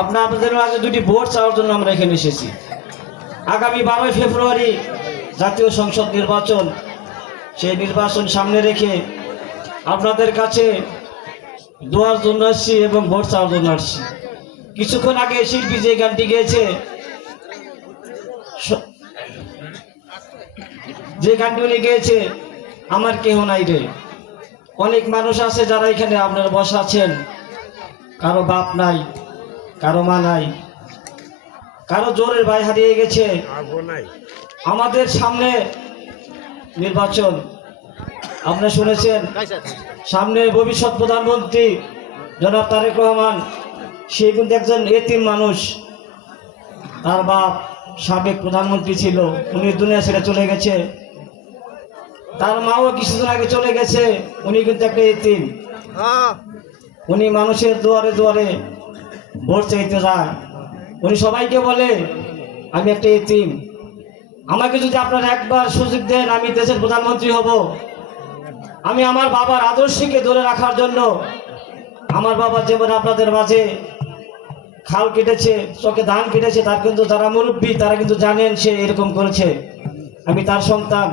আপনাদের মাঝে দুটি ভোট চাওয়ার জন্য আমরা এখানে এসেছি। আগামী 12 ফেব্রুয়ারি জাতীয় সংসদ নির্বাচন, সেই নির্বাচন সামনে রেখে আপনাদের কাছে দোয়ার জন্য আসছি এবং ভোট চাওয়ার জন্য আসছি। কিছুক্ষণ আগে শিল্পী যে গানটি গেয়েছে, যে গানটি উনি গেয়েছে, আমার কেহ নাই রে। অনেক মানুষ আছে যারা এখানে আপনারা বসা আছেন, কারো বাপ নাই, কারো মা নাই, কারো জোরের ভাই হারিয়ে গেছে। আমাদের সামনে নির্বাচন, আপনারা শুনেছেন, সামনে ভবিষ্যৎ প্রধানমন্ত্রী জনাব তারেক রহমান, সে কিন্তু একজন এতিম মানুষ। তার বাপ সাবেক প্রধানমন্ত্রী ছিল, উনি দুনিয়া ছেড়ে চলে গেছে। তার মাও কিছুদিন আগে চলে গেছে, উনি কিন্তু একটা এতিম। উনি মানুষের দুয়ারে দুয়ারে ভোট চাইতে যায়। উনি সবাইকে বলে আমি একটা এতিম, আমাকে যদি আপনারা একবার সুযোগ দেন আমি দেশের প্রধানমন্ত্রী হব। আমি আমার বাবার আদর্শকে ধরে রাখার জন্য, আমার বাবা যেমন আপনাদের মাঝে খাল কেটেছে, চোখে ধান কেটেছে, তার কিন্তু যারা মুরব্বী তারা কিন্তু জানেন সে এরকম করেছে। আমি তার সন্তান,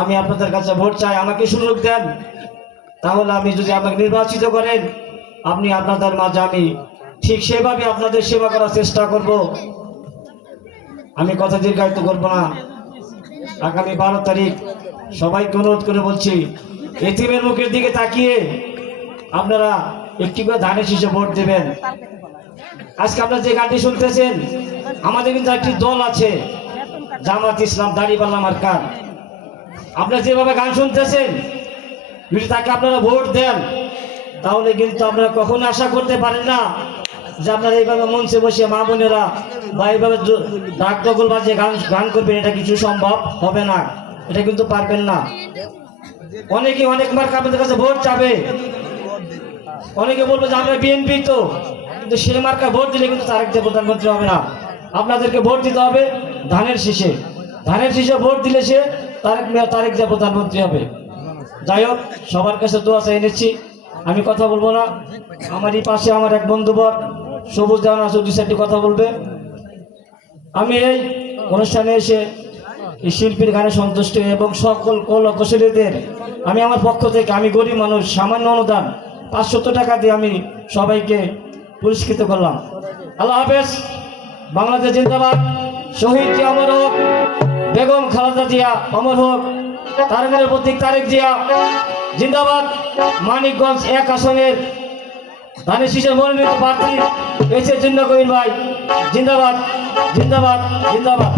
আমি আপনাদের কাছে ভোট চাই, আমাকে সুযোগ দেন। তাহলে আমি যদি আমাকে নির্বাচিত করেন, আপনি আপনাদের মাঝে আমি ঠিক সেভাবে আপনাদের সেবা করার চেষ্টা করব। আমি কথা দীর্ঘায়িত করব না। আগামী 12 তারিখ সবাইকে অনুরোধ করে বলছি, এতিমের মুখের দিকে তাকিয়ে আপনারা একটি করে ধানের শীষে ভোট দেবেন। আজকে আপনারা যে গানটি শুনতেছেন, আমাদের কিন্তু একটি দল আছে, জামাত ইসলাম দাড়িপাল্লা মার্কা। আপনারা যেভাবে গান শুনতেছেন, যদি তাকে আপনারা ভোট দেন, তাহলে কিন্তু আপনারা কখনো আশা করতে পারেন না যে আপনারা এইভাবে মঞ্চে বসে মা বোনেরা বা এইভাবে ডাক দখল বাজে গান করবেন। এটা কিছু সম্ভব হবে না, এটা কিন্তু পারবেন না। অনেকে অনেক মার্কা আপনাদের কাছে ভোট চাবে, অনেকে বলবে যে আমরা বিএনপি তো, কিন্তু সে মার্কা ভোট দিলে কিন্তু তারেক জিয়া প্রধানমন্ত্রী হবে না। আপনাদেরকে ভোট দিতে হবে ধানের শীষে। ধানের শীষে ভোট দিলে সে তারেক জিয়া প্রধানমন্ত্রী হবে। যাই হোক, সবার কাছে দোয়া চাই নিচ্ছি, আমি কথা বলবো না। আমার এই পাশে আমার এক বন্ধুবর সবুজ দেওয়ান আছে, দু চারটি কথা বলবে। আমি এই অনুষ্ঠানে এসে এই শিল্পীর গানে সন্তুষ্ট এবং সকল কৌশলীদের আমি আমার পক্ষ থেকে, আমি গরিব মানুষ, সামান্য অনুদান 500 টাকা দিয়ে আমি সবাইকে পুরস্কৃত করলাম। আল্লাহ হাফেজ। বাংলাদেশ জিন্দাবাদ। শহীদ জিয়া অমর হোক, বেগম খালেদা জিয়া অমর হোক, তারেকের প্রতীক তারেক জিয়া জিন্দাবাদ। মানিকগঞ্জ 1 আসনের ধানের শীষের মনোনীত প্রার্থী এসে জিন্না কবির ভাই জিন্দাবাদ, জিন্দাবাদ, জিন্দাবাদ।